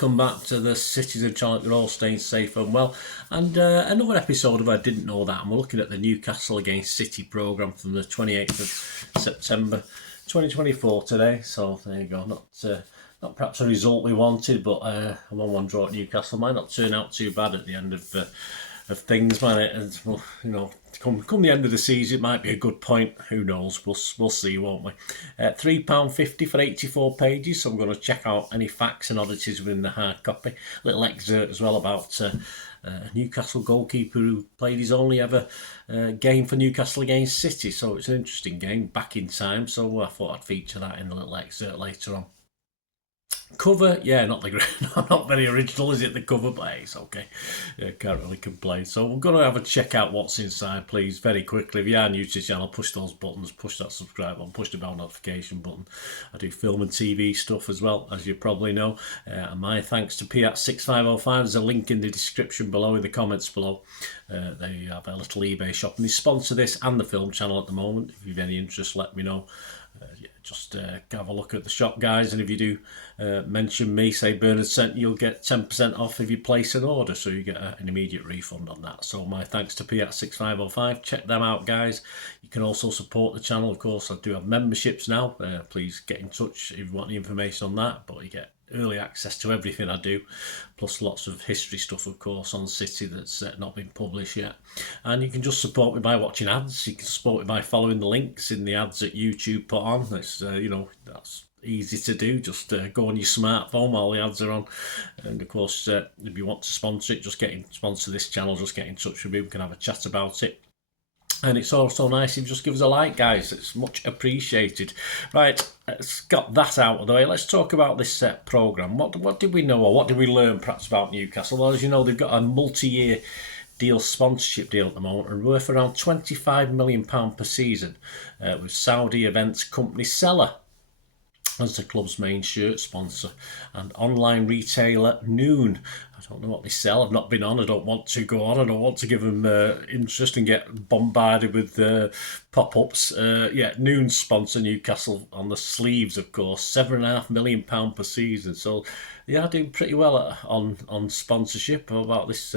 welcome back to the Cities of Charlotte. You're all staying safe and well. And another episode of I Didn't Know That. And we're looking at the Newcastle against City programme from the 28th of September 2024 today. So there you go. Not perhaps a result we wanted, but a 1-1 draw at Newcastle might not turn out too bad at the end of things, might it? And, well, you know, come the end of the season, it might be a good point. Who knows? We'll see, won't we? £3.50 for 84 pages. So I'm going to check out any facts and oddities within the hard copy. Little excerpt as well about a Newcastle goalkeeper who played his only ever game for Newcastle against City. So it's an interesting game back in time. So I thought I'd feature that in a little excerpt later on. Cover, yeah, not very original, is it, the cover? But hey, it's okay. Yeah, can't really complain. So we're going to have a check out what's inside, please, very quickly. If you are new to the channel, push those buttons, push that subscribe button, push the bell notification button. I do film and TV stuff as well, as you probably know. And my thanks to P@6505. There's a link in the description below, in the comments below. They have a little eBay shop, and they sponsor this and the film channel at the moment. If you've any interest, let me know. Just have a look at the shop, guys, and if you do mention me, say Bernard sent you, you'll get 10% off if you place an order, so you get an immediate refund on that. So my thanks to P@6505. Check them out, guys. You can also support the channel, of course. I do have memberships now. Please get in touch if you want the information on that, but you get early access to everything I do, plus lots of history stuff, of course, on City that's not been published yet. And you can just support me by watching ads. You can support me by following the links in the ads that YouTube put on. It's you know, that's easy to do. Just go on your smartphone while the ads are on. And of course, if you want to sponsor it, sponsor this channel, just get in touch with me. We can have a chat about it. And it's also nice if you just give us a like, guys. It's much appreciated. Right, let's got that out of the way. Let's talk about this programme. What did we know, or what did we learn perhaps about Newcastle? Well, as you know, they've got a multi-year sponsorship deal at the moment, and worth around £25 million per season, with Saudi events company Serie as the club's main shirt sponsor, and online retailer Noon. I don't know what they sell. I've not been on. I don't want to go on. I don't want to give them interest and get bombarded with pop-ups. Yeah, Noon sponsor Newcastle on the sleeves, of course. £7.5 million per season. So they are doing pretty well on sponsorship. About this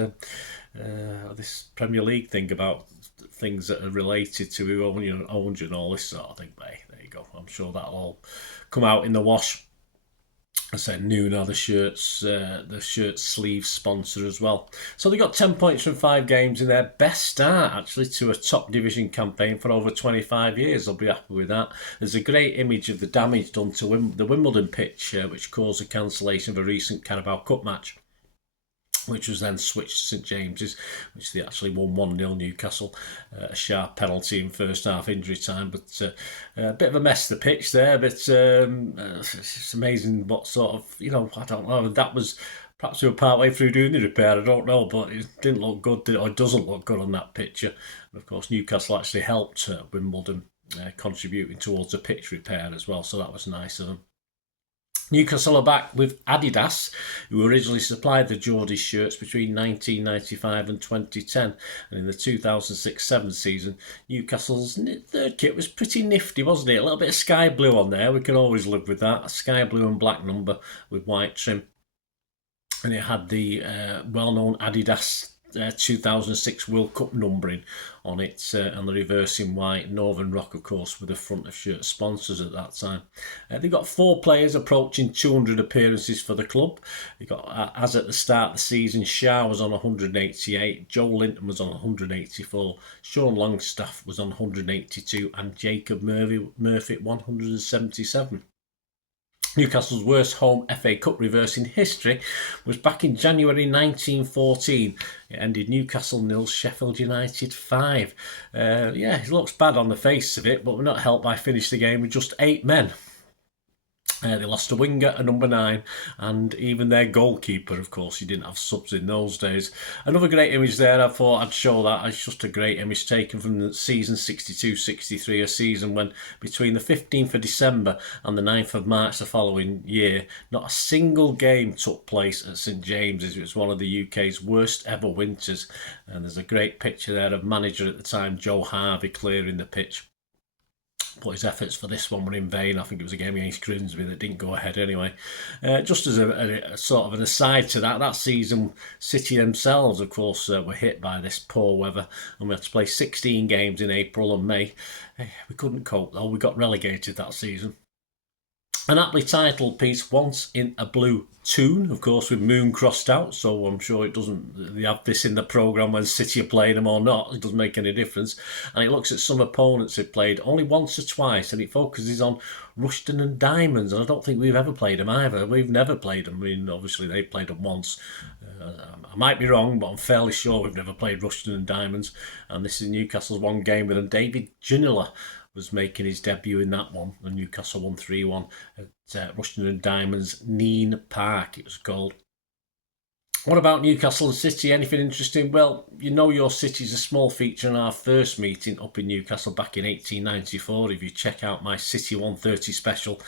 this Premier League thing, about things that are related to who owns you and all this sort of thing. But hey, there you go. I'm sure that'll all come out in the wash. I said Noon are the shirt sleeve sponsor as well. So they got 10 points from 5 games in their best start, actually, to a top division campaign for over 25 years. They'll be happy with that. There's a great image of the damage done to the Wimbledon pitch, which caused a cancellation of a recent Carabao Cup match, which was then switched to St James's, which they actually won 1-0 Newcastle. A sharp penalty in first half injury time, but a bit of a mess the pitch there. But it's amazing what sort of, I don't know, that was, perhaps we were part way through doing the repair, I don't know, but it didn't look good, or it doesn't look good on that picture. And of course, Newcastle actually helped Wimbledon, contributing towards the pitch repair as well, so that was nice of them. Newcastle are back with Adidas, who originally supplied the Geordies shirts between 1995 and 2010. And in the 2006-07 season, Newcastle's third kit was pretty nifty, wasn't it? A little bit of sky blue on there. We can always live with that. A sky blue and black number with white trim. And it had the well-known Adidas 2006 World Cup numbering on it, and the reverse in white. Northern Rock, of course, with the front of shirt sponsors at that time. They've got 4 players approaching 200 appearances for the club. They got, as at the start of the season, Shah was on 188, Joe Linton was on 184, Sean Longstaff was on 182, and Jacob Murphy 177. Newcastle's worst home FA Cup reverse in history was back in January 1914. It ended Newcastle 0, Sheffield United 5. Yeah, it looks bad on the face of it, but we're not helped by finishing the game with just 8 men. They lost a winger, a number 9, and even their goalkeeper. Of course, you didn't have subs in those days. Another great image there. I thought I'd show that. It's just a great image taken from the season 62-63, a season when between the 15th of December and the 9th of March the following year, not a single game took place at St James's. It was one of the UK's worst ever winters. And there's a great picture there of manager at the time, Joe Harvey, clearing the pitch. But his efforts for this one were in vain. I think it was a game against Grimsby that didn't go ahead anyway. Just as a sort of an aside to that season, City themselves, of course, were hit by this poor weather, and we had to play 16 games in April and May. We couldn't cope though. We got relegated that season. An aptly titled piece, Once in a Blue Tune, of course, with Moon crossed out, so I'm sure it doesn't, they have this in the programme when City are playing them or not, it doesn't make any difference. And it looks at some opponents who've played only once or twice, and it focuses on Rushden and Diamonds, and I don't think we've ever played them either. We've never played them. I mean, obviously they played them once. I might be wrong, but I'm fairly sure we've never played Rushden and Diamonds, and this is Newcastle's one game with them. David Ginola was making his debut in that one, and Newcastle won 3-1 at Rushden and Diamonds Neen Park, it was called. What about Newcastle and City? Anything interesting? Well, you know your City's a small feature in our first meeting up in Newcastle back in 1894. If you check out my City 130 special,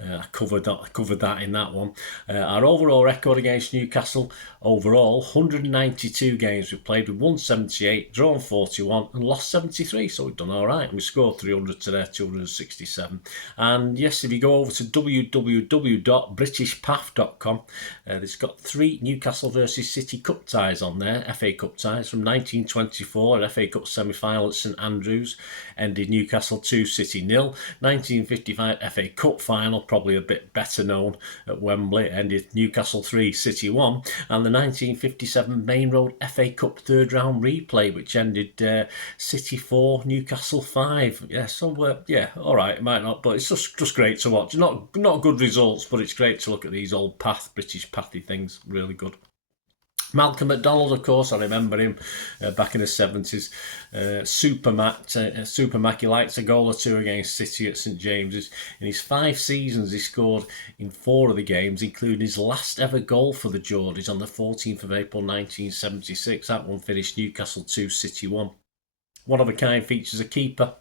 I covered that in that one. Our overall record against Newcastle, overall, 192 games we played with 178, drawn 41 and lost 73. So we've done all right. We scored 300 to their 267. And yes, if you go over to www.britishpath.com, it's got 3 Newcastle versus City Cup ties on there, FA Cup ties from 1924, an FA Cup semi-final at St Andrews, ended Newcastle 2, City 0. 1955 FA Cup final, probably a bit better known at Wembley, ended Newcastle 3, City 1. And the 1957 Maine Road FA Cup third round replay, which ended City 4, Newcastle 5. Yeah, so yeah, all right, it might not, but it's just great to watch. Not good results, but it's great to look at these old British pathy things. Really good. Malcolm McDonald, of course, I remember him back in the 70s. Super Mac, he likes a goal or two against City at St James's. In his 5 seasons, he scored in 4 of the games, including his last ever goal for the Geordies on the 14th of April 1976. That one finished Newcastle 2, City 1. One of a kind features a keeper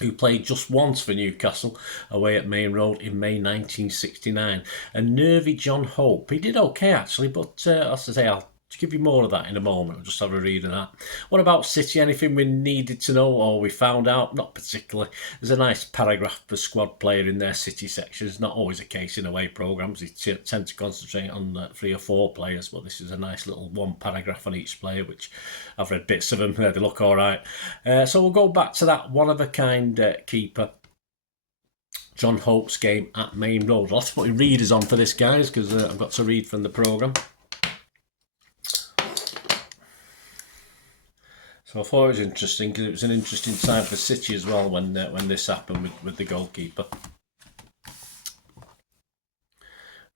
who played just once for Newcastle away at Maine Road in May 1969. A nervy John Hope. He did okay actually, but as I say, I'll give you more of that in a moment. I'll just have a read of that. What about City? Anything we needed to know or we found out? Not particularly. There's a nice paragraph per squad player in their City section. It's not always the case in away programmes. They tend to concentrate on 3 or 4 players, but this is a nice little 1 paragraph on each player, which I've read bits of them. They look all right. So we'll go back to that one-of-a-kind keeper. John Hope's game at Maine Road. I'll have to put readers on for this, guys, because I've got to read from the programme. So I thought it was interesting because it was an interesting time for City as well when this happened with the goalkeeper.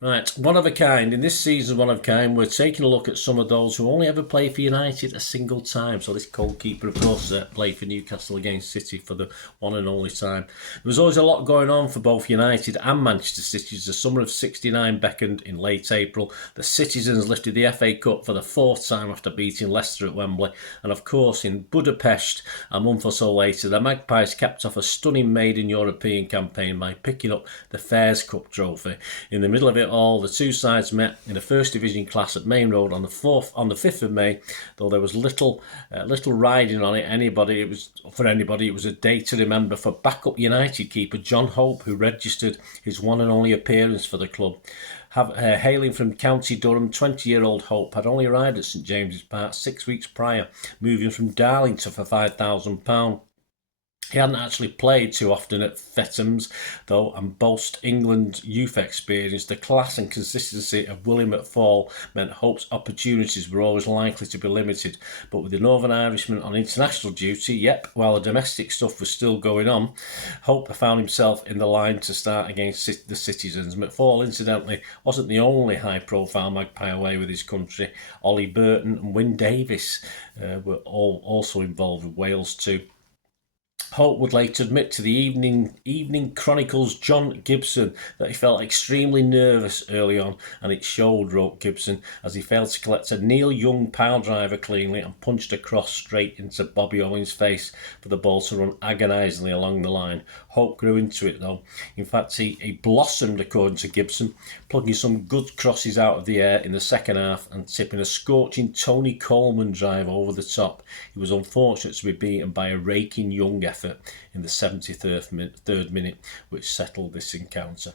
Right, one of a kind. In this season, one of a kind, we're taking a look at some of those who only ever played for United a single time. So this goalkeeper, of course, played for Newcastle against City for the one and only time. There was always a lot going on for both United and Manchester City as the summer of '69 beckoned in late April. The Citizens lifted the FA Cup for the 4th time after beating Leicester at Wembley. And of course, in Budapest, a month or so later, the Magpies capped off a stunning maiden European campaign by picking up the Fairs Cup trophy. In the middle of it all, the 2 sides met in the First Division class at Maine Road on the 5th of May. Though there was little riding on it. It was a day to remember for backup United keeper John Hope, who registered his one and only appearance for the club. Hailing from County Durham, 20-year-old Hope had only arrived at St James's Park 6 weeks prior, moving from Darlington for £5,000. He hadn't actually played too often at Fethams, though, and boast England's youth experience. The class and consistency of William McFall meant Hope's opportunities were always likely to be limited. But with the Northern Irishman on international duty, while the domestic stuff was still going on, Hope found himself in the line to start against the Citizens. McFall, incidentally, wasn't the only high-profile Magpie away with his country. Ollie Burton and Wyn Davis were also involved with Wales too. Hope would later admit to the Evening Chronicle's John Gibson that he felt extremely nervous early on, and it showed, wrote Gibson, as he failed to collect a Neil Young pile driver cleanly and punched a cross straight into Bobby Owen's face for the ball to run agonisingly along the line. Hope grew into it though. In fact, he blossomed, according to Gibson, plugging some good crosses out of the air in the second half and tipping a scorching Tony Coleman drive over the top. He was unfortunate to be beaten by a raking Young effort effort in the 73rd minute, which settled this encounter.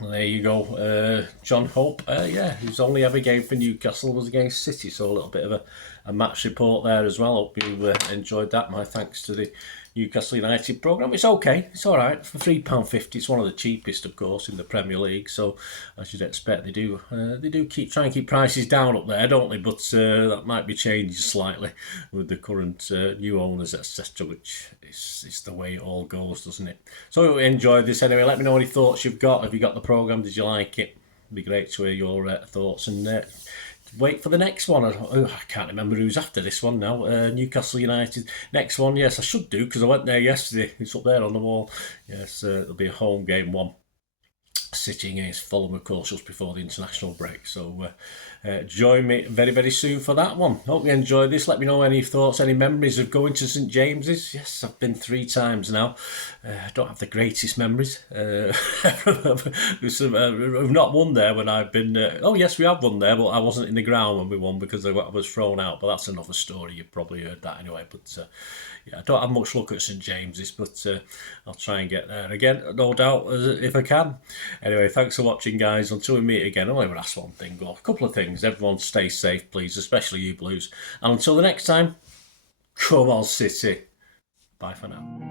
There you go, John Hope. Yeah, his only ever game for Newcastle was against City, so a little bit of a match report there as well. Hope you enjoyed that. My thanks to the Newcastle United programme. It's okay, it's all right for £3.50. It's one of the cheapest, of course, in the Premier League. So as you'd expect, they do try and keep prices down up there, don't they? But that might be changing slightly with the current new owners, etc. Which is the way it all goes, doesn't it? So enjoyed this anyway. Let me know any thoughts you've got. Have you got the programme? Did you like it? It'd be great to hear your thoughts, and wait for the next one. I can't remember who's after this one now. Newcastle United. Next one, yes, I should do because I went there yesterday. It's up there on the wall. Yes, it'll be a home game one. City against Fulham, of course, just before the international break. So join me very, very soon for that one. Hope you enjoyed this. Let me know any thoughts, any memories of going to St James's. Yes, I've been 3 times now. I don't have the greatest memories. We've not won there when I've been... oh, yes, we have won there, but I wasn't in the ground when we won because I was thrown out. But that's another story. You've probably heard that anyway. But yeah, I don't have much luck at St James's, but I'll try and get there again, no doubt, if I can. Anyway, thanks for watching, guys. Until we meet again, I'll only ask one thing, or a couple of things. Everyone stay safe, please, especially you Blues. And until the next time, come on, City. Bye for now.